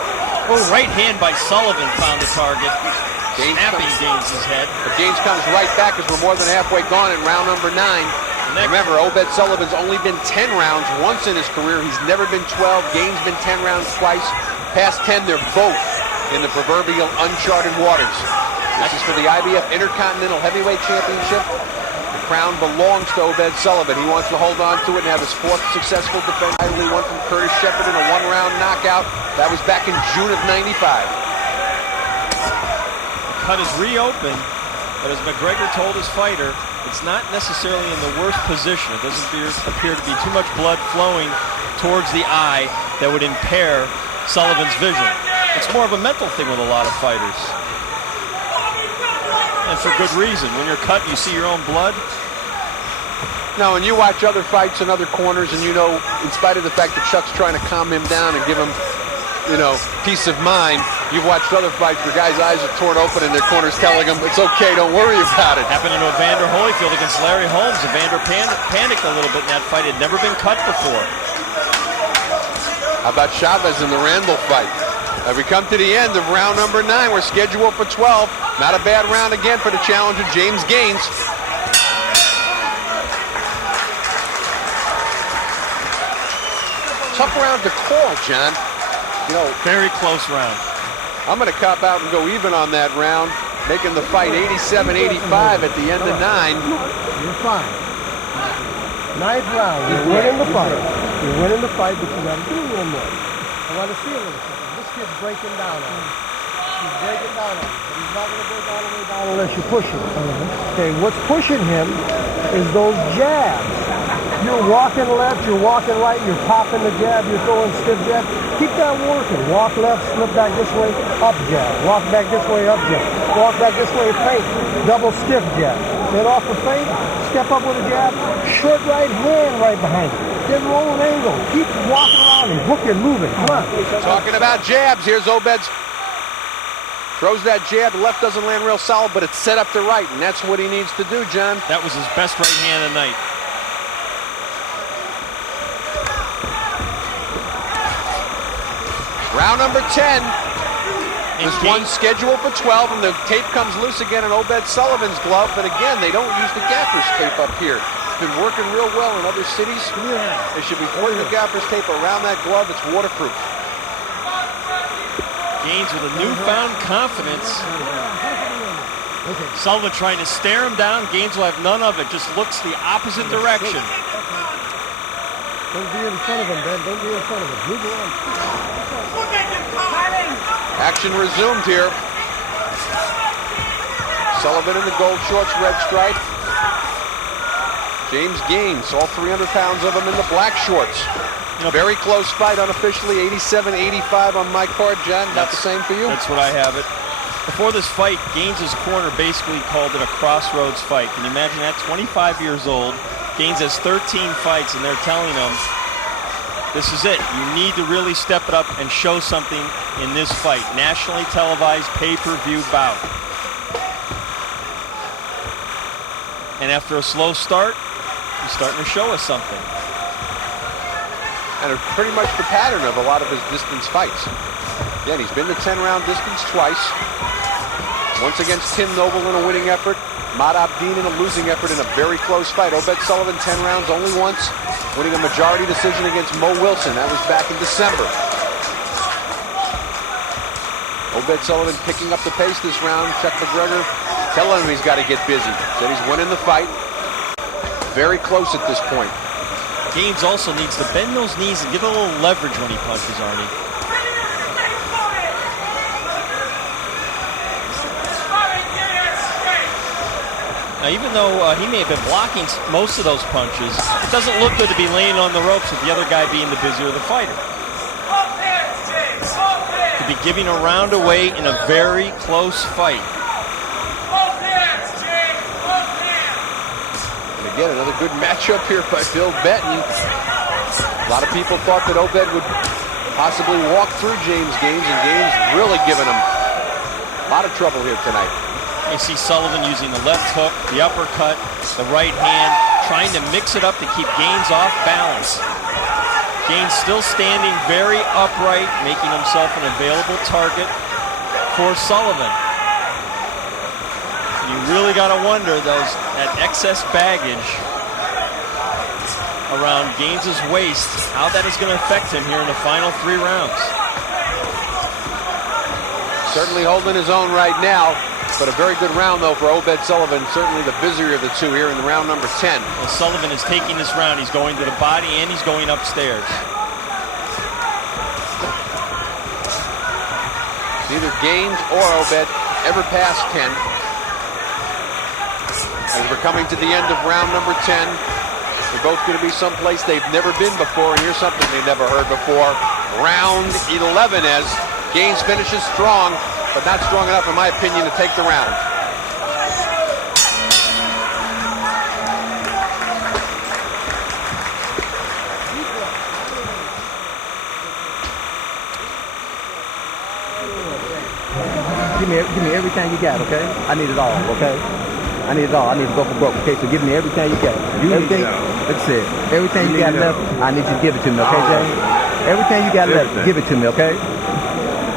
Oh, right hand by Sullivan found the target. Snapping Gaines's head. But Gaines comes right back as we're more than halfway gone in round number 9. Remember, Obed Sullivan's only been 10 rounds once in his career. He's never been 12. Gaines been 10 rounds twice. Past 10, they're both in the proverbial uncharted waters. This is for the IBF Intercontinental Heavyweight Championship. The crown belongs to Obed Sullivan. He wants to hold on to it and have his 4th successful defense. He won from Curtis Shepard in a 1-round knockout. That was back in June of '95. The cut is reopened, but as McGregor told his fighter, it's not necessarily in the worst position. It doesn't appear to be too much blood flowing towards the eye that would impair Sullivan's vision. It's more of a mental thing with a lot of fighters. And for good reason. When you're cut, you see your own blood. Now, when you watch other fights in other corners, and you know, in spite of the fact that Chuck's trying to calm him down and give him, you know, peace of mind, you've watched other fights where guys' eyes are torn open and their corner's telling them, it's okay, don't worry about it. Happened to Evander Holyfield against Larry Holmes. Evander panicked a little bit in that fight. Had never been cut before. How about Chavez in the Randall fight? As we come to the end of round number 9, we're scheduled for 12. Not a bad round again for the challenger, James Gaines. Tough round to call, John. You know, very close round. I'm going to cop out and go even on that round, making the fight 87-85 at the end of 9. You're fine. 9th round. You're winning the fight. You're winning the fight, but you got to do a little more. I want to see a little something. This kid's breaking down on him. He's breaking down on him. But he's not going to break all the way down unless you push him. Okay, what's pushing him is those jabs. You're walking left, you're walking right, you're popping the jab, you're throwing stiff jab. Keep that working. Walk left, slip back this way, up jab. Walk back this way, up jab. Walk back this way, feint. Double stiff jab. Then off the feint, step up with a jab, short right hand right behind you. Then roll an angle. Keep walking around and hooking, moving. Come on. Talking about jabs, here's Obed's. Throws that jab, the left doesn't land real solid, but it's set up to right, and that's what he needs to do, John. That was his best right hand of the night. Round number 10. This one's scheduled for 12, and the tape comes loose again on Obed Sullivan's glove. But again, they don't use the gaffer's tape up here. It's been working real well in other cities. They should be putting the gaffer's tape around that glove. It's waterproof. Gaines with a newfound confidence. Sullivan trying to stare him down. Gaines will have none of it. Just looks the opposite direction. Don't be in front of him, Ben. Don't be in front of him. Move around. Action resumed here. Sullivan in the gold shorts, red stripe. James Gaines, all 300 pounds of him in the black shorts. Very close fight unofficially, 87-85 on my card, John. Not the same for you? That's what I have it. Before this fight, Gaines' corner basically called it a crossroads fight. Can you imagine that? 25 years old. Gaines has 13 fights, and they're telling him, this is it. You need to really step it up and show something in this fight. Nationally televised pay-per-view bout. And after a slow start, he's starting to show us something. And it's pretty much the pattern of a lot of his distance fights. Again, he's been to 10-round distance twice. Once against Tim Noble in a winning effort. Matt Abdin in a losing effort in a very close fight. Obed Sullivan, 10 rounds only once, winning a majority decision against Mo Wilson. That was back in December. Obed Sullivan picking up the pace this round. Chuck McGregor telling him he's got to get busy. Said he's winning the fight. Very close at this point. Gaines also needs to bend those knees and give a little leverage when he punches, Arnie. Now, even though he may have been blocking most of those punches, it doesn't look good to be laying on the ropes with the other guy being the busier of the fighter. To be giving a round away in a very close fight. Again, another good matchup here by Bill Benton. A lot of people thought that Obed would possibly walk through James Gaines, and Gaines really giving him a lot of trouble here tonight. You see Sullivan using the left hook, the uppercut, the right hand, trying to mix it up to keep Gaines off balance. Gaines still standing very upright, making himself an available target for Sullivan. You really got to wonder that excess baggage around Gaines' waist, how that is going to affect him here in the final 3 rounds. Certainly holding his own right now, but a very good round though for Obed Sullivan. Certainly the busier of the two here in the round number 10. Well, Sullivan is taking this round. He's going to the body and he's going upstairs. Neither Gaines or Obed ever passed 10. As we're coming to the end of round number 10, they're both going to be someplace they've never been before, and here's something they've never heard before. Round 11 as Gaines finishes strong, but not strong enough, in my opinion, to take the round. Give me everything you got, okay? I need it all, okay? I need it all. I need to go for broke, okay? So give me everything you got. Everything, let's see. Everything you got left, I need you to give it to me, okay, James? Everything you got left, give it to me, okay?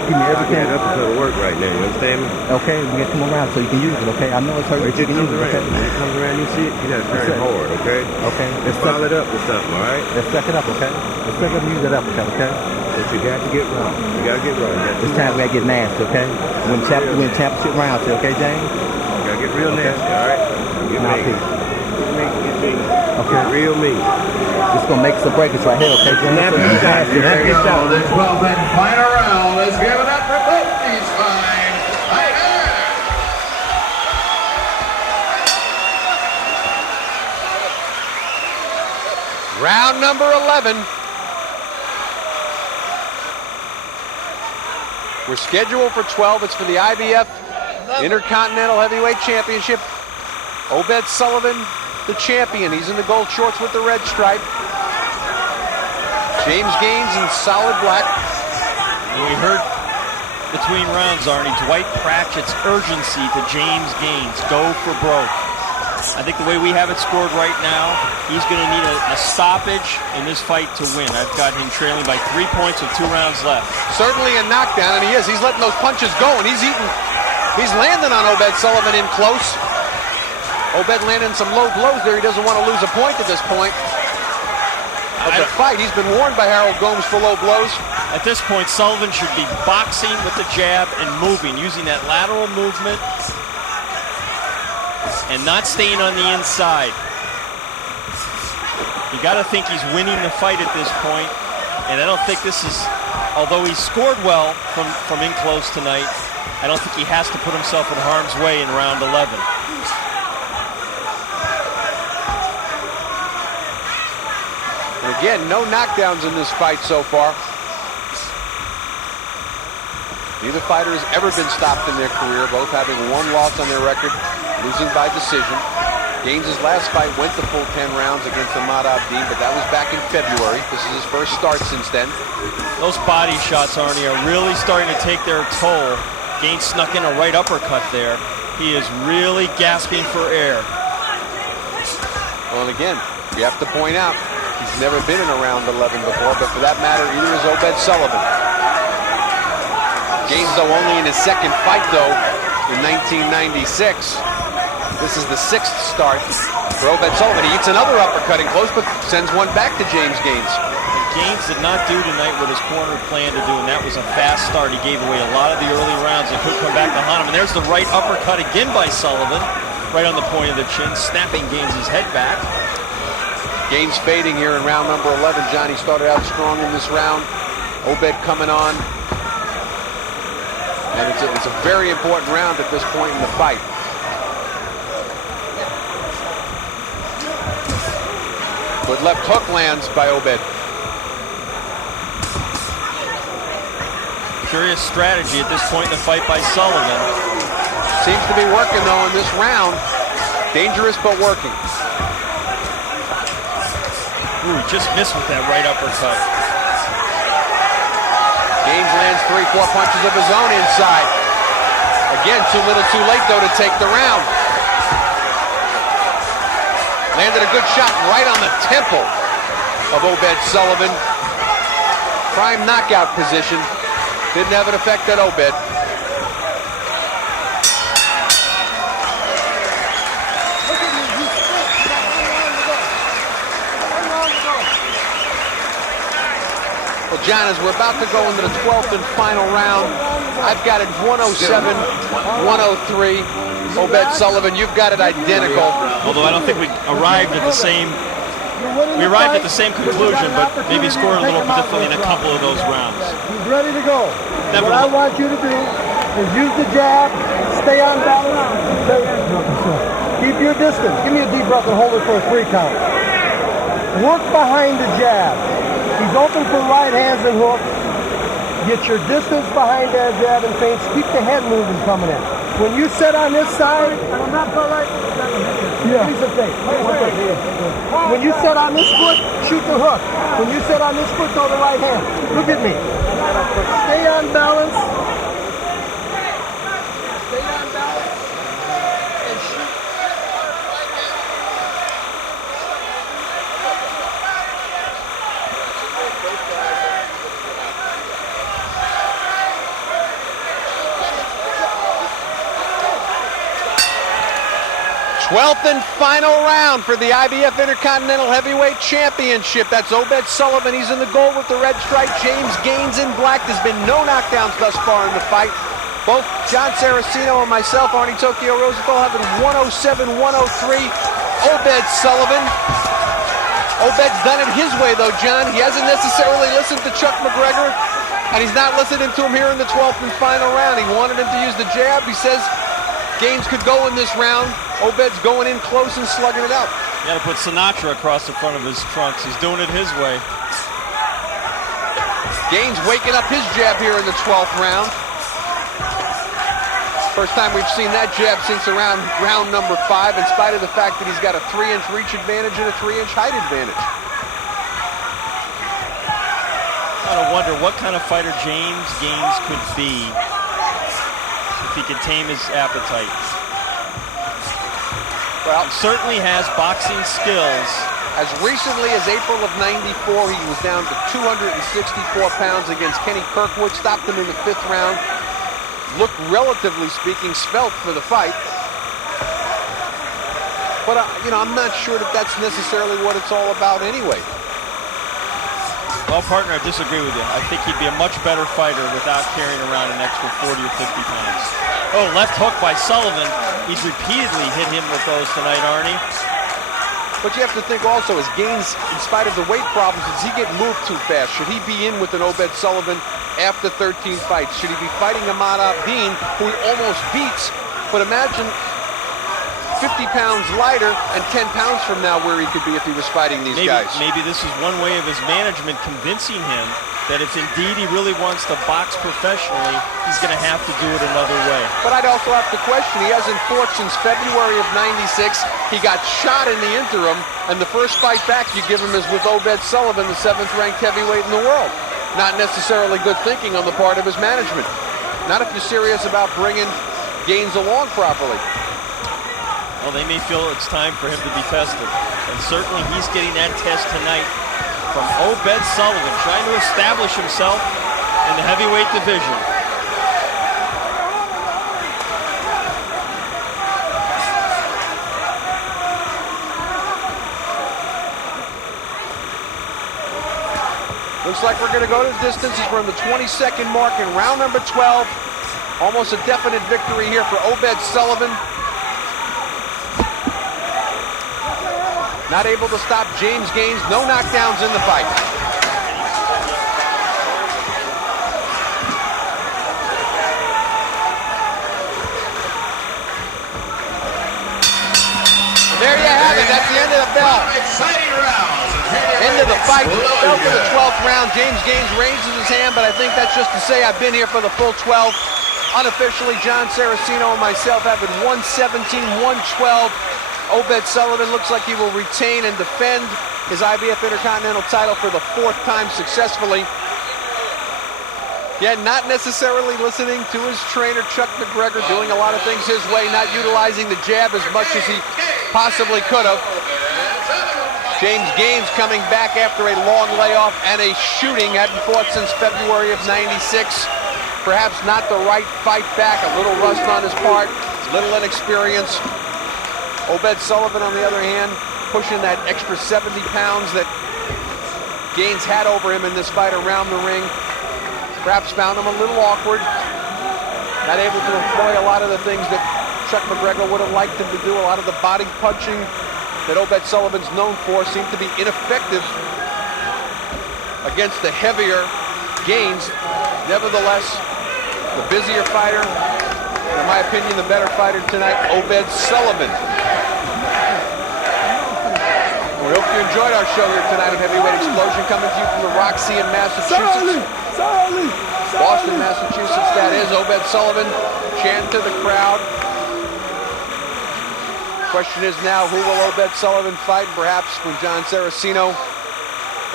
Give me everything. That's a work right now, you understand me? Okay, we get some around so you can use it, okay? I know it's hurt, but you can use it, okay? When it comes around, you see it, you gotta turn it hard, okay? Okay. Let's file it up with something, all right? Let's suck it up, okay? Let's suck it up and use it up, okay? But you got to get wrong. You got to get wrong. This time we got to get nasty, okay? Win championship rounds, okay, James? You got to get real nasty, all right? Get mean. Get mean. Okay. Real mean. This going to make some breakers right here, okay, James? Snap it down. Here we go, the 12th and final round. Let's give it up for both these fine fighters. Round number 11. We're scheduled for 12. It's for the IBF Intercontinental Heavyweight Championship. Obed Sullivan, the champion. He's in the gold shorts with the red stripe. James Gaines in solid black. And we heard between rounds, Arnie, Dwight Pratchett's urgency to James Gaines. Go for broke. I think the way we have it scored right now, he's going to need a stoppage in this fight to win. I've got him trailing by 3 points with 2 rounds left. Certainly a knockdown, and he is. He's letting those punches go, and he's landing on Obed Sullivan in close. Obed landing some low blows there. He doesn't want to lose a point at this point of the fight. He's been warned by Harold Gomes for low blows. At this point, Sullivan should be boxing with the jab and moving, using that lateral movement and not staying on the inside. You got to think he's winning the fight at this point, and I don't think this is, although he scored well from in close tonight, I don't think he has to put himself in harm's way in round 11. Again, no knockdowns in this fight so far. Neither fighter has ever been stopped in their career, both having one loss on their record, losing by decision. Gaines' last fight went the full 10 rounds against Ahmad Abdin, but that was back in February. This is his first start since then. Those body shots, Arnie, are really starting to take their toll. Gaines snuck in a right uppercut there. He is really gasping for air. Well, and again, we have to point out, he's never been in a round 11 before, but for that matter, either is Obed Sullivan. Gaines, though, only in his second fight, though, in 1996. This is the 6th start for Obed Sullivan. He eats another uppercut in close, but sends one back to James Gaines. Gaines did not do tonight what his corner planned to do, and that was a fast start. He gave away a lot of the early rounds and could come back to hunt him. And there's the right uppercut again by Sullivan, right on the point of the chin, snapping Gaines' head back. Gaines fading here in round number 11. Johnny started out strong in this round. Obed coming on. And it's a very important round at this point in the fight. Good left hook lands by Obed. Curious strategy at this point in the fight by Sullivan. Seems to be working, though, in this round. Dangerous, but working. Ooh, he just missed with that right uppercut. Gaines lands 3-4 punches of his own inside. Again, too little too late, though, to take the round. Landed a good shot right on the temple of Obed Sullivan. Prime knockout position. Didn't have an effect on Obed. Well, John, as we're about to go into the 12th and final round, I've got it 107, 103. Obed Sullivan, you've got it identical. Although I don't think we arrived at the same conclusion, but maybe scored a little differently in a couple of those rounds. He's ready to go. Never What I want you to do is use the jab, stay on balance, keep your distance. Give me a deep breath and hold it for a 3 count. Work behind the jab. He's open for right hands and hooks. Get your distance behind that jab and feints. Keep the head moving coming in. When you sit on this side, when you sit on this foot, shoot the hook. When you sit on this foot, throw the right hand. Look at me. Stay on balance. Stay on balance. And shoot. 12th and final round for the IBF Intercontinental Heavyweight Championship. That's Obed Sullivan. He's in the gold with the red stripe. James Gaines in black. There's been no knockdowns thus far in the fight. Both John Saraceno and myself, Arnie Tokyo Rosenthal, have it 107, 103. Obed Sullivan. Obed's done it his way, though, John. He hasn't necessarily listened to Chuck McGregor, and he's not listening to him here in the 12th and final round. He wanted him to use the jab. He says Gaines could go in this round. Obed's going in close and slugging it out. You got to put Sinatra across the front of his trunks. He's doing it his way. Gaines waking up his jab here in the 12th round. First time we've seen that jab since around round number 5, in spite of the fact that he's got a 3-inch reach advantage and a 3-inch height advantage. I gotta wonder what kind of fighter James Gaines could be if he could tame his appetite. Well, he certainly has boxing skills. As recently as April of '94, he was down to 264 pounds against Kenny Kirkwood. Stopped him in the 5th round. Looked, relatively speaking, svelte for the fight. But, I'm not sure that that's necessarily what it's all about anyway. Well, partner, I disagree with you. I think he'd be a much better fighter without carrying around an extra 40 or 50 pounds. Oh, left hook by Sullivan. He's repeatedly hit him with those tonight, Arnie. But you have to think also, as Gaines, in spite of the weight problems, does he get moved too fast? Should he be in with an Obed Sullivan after 13 fights? Should he be fighting Ahmad Abdin, who he almost beats? But imagine 50 pounds lighter and 10 pounds from now where he could be if he was fighting these guys. Maybe this is one way of his management convincing him that if indeed he really wants to box professionally, he's going to have to do it another way. But I'd also have to question, he hasn't fought since February of '96. He got shot in the interim, and the first fight back you give him is with Obed Sullivan, the 7th-ranked heavyweight in the world. Not necessarily good thinking on the part of his management. Not if you're serious about bringing Gaines along properly. Well, they may feel it's time for him to be tested. And certainly he's getting that test tonight from Obed Sullivan, trying to establish himself in the heavyweight division. Looks like we're going to go to the distance as we're in the 22nd mark in round number 12. Almost a definite victory here for Obed Sullivan. Not able to stop James Gaines. No knockdowns in the fight. There you have it. That's the end of the bell. Exciting rounds. End of the fight. Fell for the 12th round. James Gaines raises his hand, but I think that's just to say I've been here for the full 12. Unofficially, John Saraceno and myself have it 117-112. Obed Sullivan looks like he will retain and defend his IBF Intercontinental title for the 4th time successfully. Yeah, not necessarily listening to his trainer, Chuck McGregor, doing a lot of things his way, not utilizing the jab as much as he possibly could have. James Gaines coming back after a long layoff and a shooting, hadn't fought since February of '96. Perhaps not the right fight back, a little rust on his part, little inexperience. Obed Sullivan, on the other hand, pushing that extra 70 pounds that Gaines had over him in this fight around the ring. Perhaps found him a little awkward. Not able to employ a lot of the things that Chuck McGregor would have liked him to do. A lot of the body punching that Obed Sullivan's known for seemed to be ineffective against the heavier Gaines. Nevertheless, the busier fighter, and in my opinion, the better fighter tonight, Obed Sullivan. We hope you enjoyed our show here tonight of Heavyweight Explosion, coming to you from the Roxy in Massachusetts. Boston, Massachusetts, that is. Obed Sullivan chanting to the crowd. Question is now, who will Obed Sullivan fight? And perhaps when John Saraceno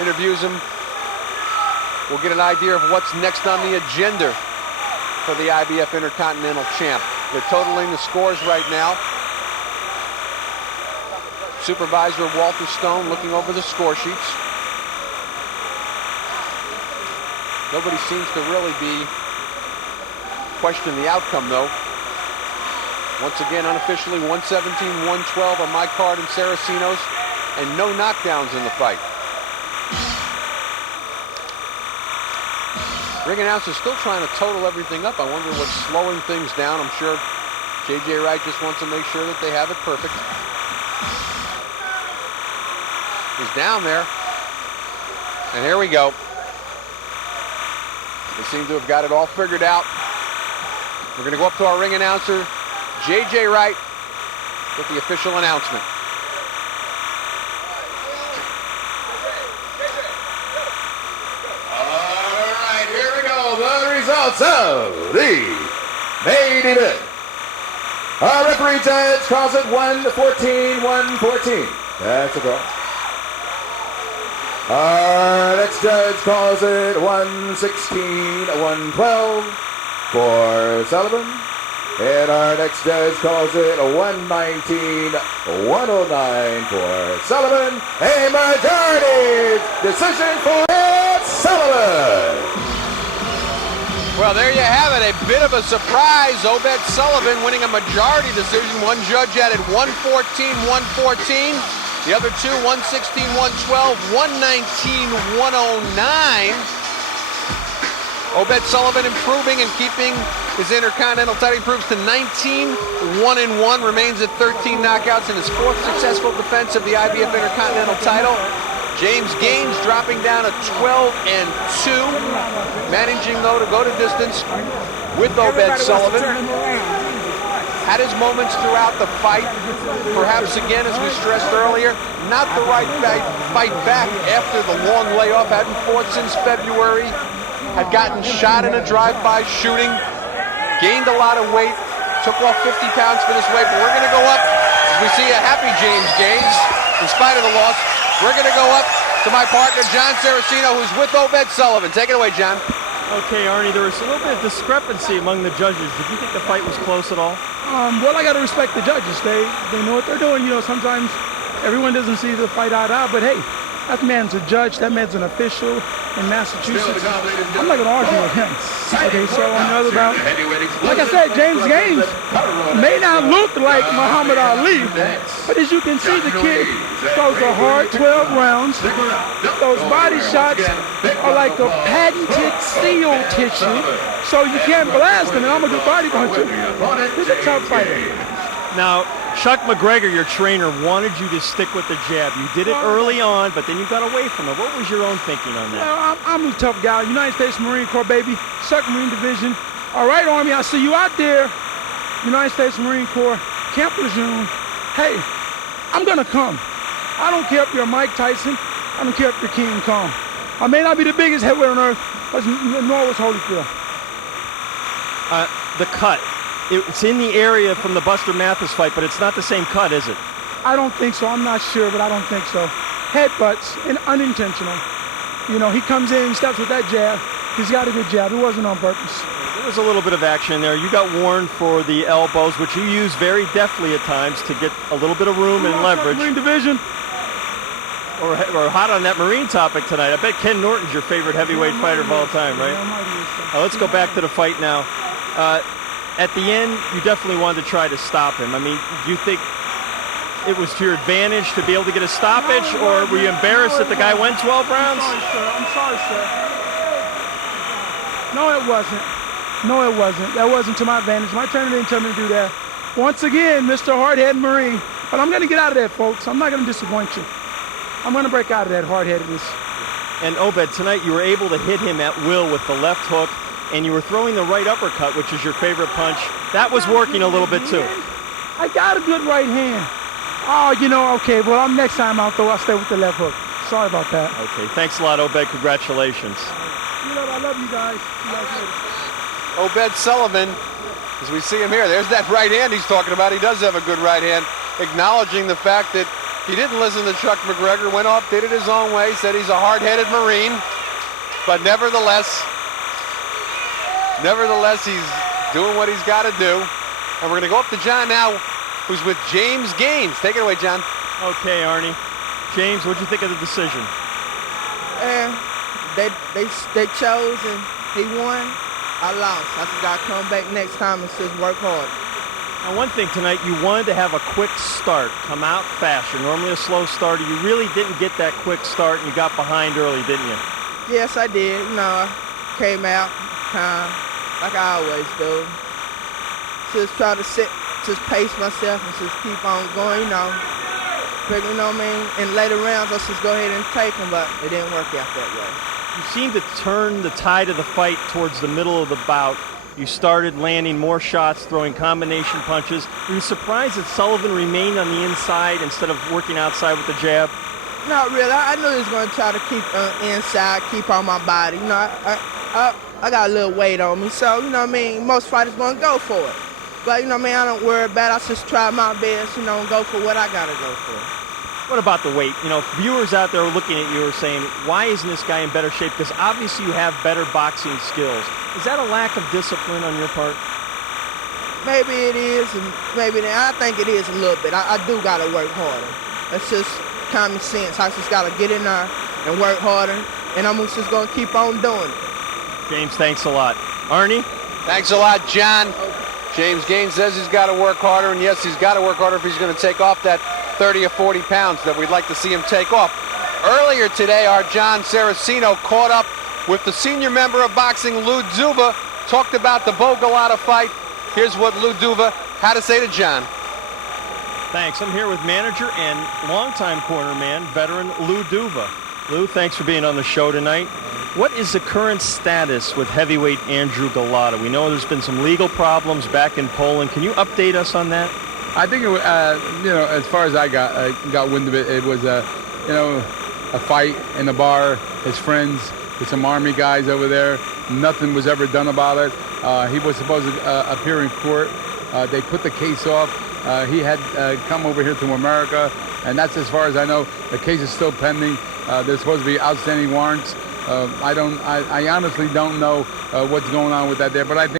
interviews him, we'll get an idea of what's next on the agenda for the IBF Intercontinental Champ. They're totaling the scores right now. Supervisor Walter Stone looking over the score sheets. Nobody seems to really be questioning the outcome, though. Once again, unofficially, 117-112 on my card and Saraceno's, and no knockdowns in the fight. Ring announcer's still trying to total everything up. I wonder what's slowing things down. I'm sure J.J. Wright just wants to make sure that they have it perfect. He's down there. And here we go. They seem to have got it all figured out. We're going to go up to our ring announcer, J.J. Wright, with the official announcement. All right, here we go. The results of the main event. Our referee judge calls it 114-114. That's a draw. Our next judge calls it 116-112 for Sullivan. And our next judge calls it 119-109 for Sullivan. A majority decision for Sullivan. Well, there you have it. A bit of a surprise. Obed Sullivan winning a majority decision. One judge had it 114-114. The other two, 116-112, 119-109. Obed Sullivan improving and keeping his Intercontinental title. Improves to 19-1-1. Remains at 13 knockouts in his 4th successful defense of the IBF Intercontinental title. James Gaines dropping down to 12-2. Managing, though, to go to distance with Obed Sullivan. had his moments throughout the fight. Perhaps again, as we stressed earlier, not the right fight back after the long layoff. Hadn't fought since February. Had gotten shot in a drive-by shooting. Gained a lot of weight. Took off 50 pounds for this weight. But we're going to go up as we see a happy James Gaines in spite of the loss. We're going to go up to my partner, John Saraceno, who's with Obed Sullivan. Take it away, John. Okay, Arnie, there was a little bit of discrepancy among the judges. Did you think the fight was close at all? Well, I got to respect the judges. They know what they're doing. You know, sometimes everyone doesn't see the fight eye to eye, but hey, that man's a judge. That man's an official in Massachusetts. I'm not going to argue with him. Okay, so on the other round, like I said, James Gaines may not look like Muhammad Ali, but as you can see, the kid throws a hard 12 rounds. Those body shots are like a patented seal tissue, so you can't blast him, and I'm a good body puncher. He's a tough fighter. Now, Chuck McGregor, your trainer, wanted you to stick with the jab. You did it early on, but then you got away from it. What was your own thinking on that? Well, I'm a tough guy. United States Marine Corps, baby. Second Marine Division. All right, Army, I see you out there. United States Marine Corps, Camp Lejeune. Hey, I'm going to come. I don't care if you're Mike Tyson. I don't care if you're King Kong. I may not be the biggest heavyweight on earth, but nor was Holyfield. The cut. It's in the area from the Buster Mathis fight, but it's not the same cut, is it? I don't think so. I'm not sure, but I don't think so. Headbutts, and unintentional. You know, he comes in, he steps with that jab. He's got a good jab. It wasn't on purpose. There was a little bit of action there. You got warned for the elbows, which you use very deftly at times to get a little bit of room and leverage. Marine Division. Or hot on that Marine topic tonight. I bet Ken Norton's your favorite heavyweight fighter of all time, right? Let's go back to the fight now. At the end, you definitely wanted to try to stop him. I mean, do you think it was to your advantage to be able to get a stoppage, or were you embarrassed that the guy went 12 rounds? I'm sorry, sir. No, it wasn't. No, it wasn't. That wasn't to my advantage. My trainer didn't tell me to do that. Once again, Mr. Hard-Headed Marine. But I'm going to get out of that, folks. I'm not going to disappoint you. I'm going to break out of that hard-headedness. And Obed, tonight you were able to hit him at will with the left hook, and you were throwing the right uppercut, which is your favorite punch. That was working a little bit too. I got a good right hand. Oh, you know, okay, well, next time I'll stay with the left hook. Sorry about that. Okay, thanks a lot, Obed. Congratulations. You know, I love you guys. See you guys later. Obed Sullivan, as we see him here, there's that right hand he's talking about. He does have a good right hand, acknowledging the fact that he didn't listen to Chuck McGregor, went off, did it his own way, said he's a hard-headed Marine, but nevertheless, he's doing what he's got to do. And we're going to go up to John now, who's with James Gaines. Take it away, John. Okay, Arnie. James, what'd you think of the decision? They chose and he won. I lost. I just got to come back next time and just work hard. Now, one thing tonight, you wanted to have a quick start, come out fast. You're normally a slow starter. You really didn't get that quick start, and you got behind early, didn't you? Yes, I did. You know, I came out like I always do. Just try to just pace myself and just keep on going, you know. But, you know what I mean? In later rounds, let's just go ahead and take them, but it didn't work out that way. You seemed to turn the tide of the fight towards the middle of the bout. You started landing more shots, throwing combination punches. Were you surprised that Sullivan remained on the inside instead of working outside with the jab? Not really. I knew he was going to try to keep inside, keep on my body. You know, I got a little weight on me, so, you know what I mean, most fighters going to go for it. But, you know what I mean, I don't worry about it. I just try my best, you know, and go for what I got to go for. What about the weight? You know, viewers out there looking at you are saying, why isn't this guy in better shape? Because obviously you have better boxing skills. Is that a lack of discipline on your part? Maybe it is, and maybe I think it is a little bit. I do got to work harder. That's just common sense. I just got to get in there and work harder, and I'm just going to keep on doing it. James, thanks a lot. Arnie? Thanks a lot, John. James Gaines says he's got to work harder, and yes, he's got to work harder if he's going to take off that 30 or 40 pounds that we'd like to see him take off. Earlier today, our John Saraceno caught up with the senior member of boxing, Lou Duva, talked about the Bogalata fight. Here's what Lou Duva had to say to John. Thanks. I'm here with manager and longtime cornerman, veteran Lou Duva. Lou, thanks for being on the show tonight. What is the current status with heavyweight Andrew Galata? We know there's been some legal problems back in Poland. Can you update us on that? I think it, as far as I got wind of it, it was a fight in the bar. His friends with some army guys over there. Nothing was ever done about it. He was supposed to appear in court. They put the case off. He had come over here to America, and that's as far as I know. The case is still pending. There's supposed to be outstanding warrants. I honestly don't know what's going on with that there, but I think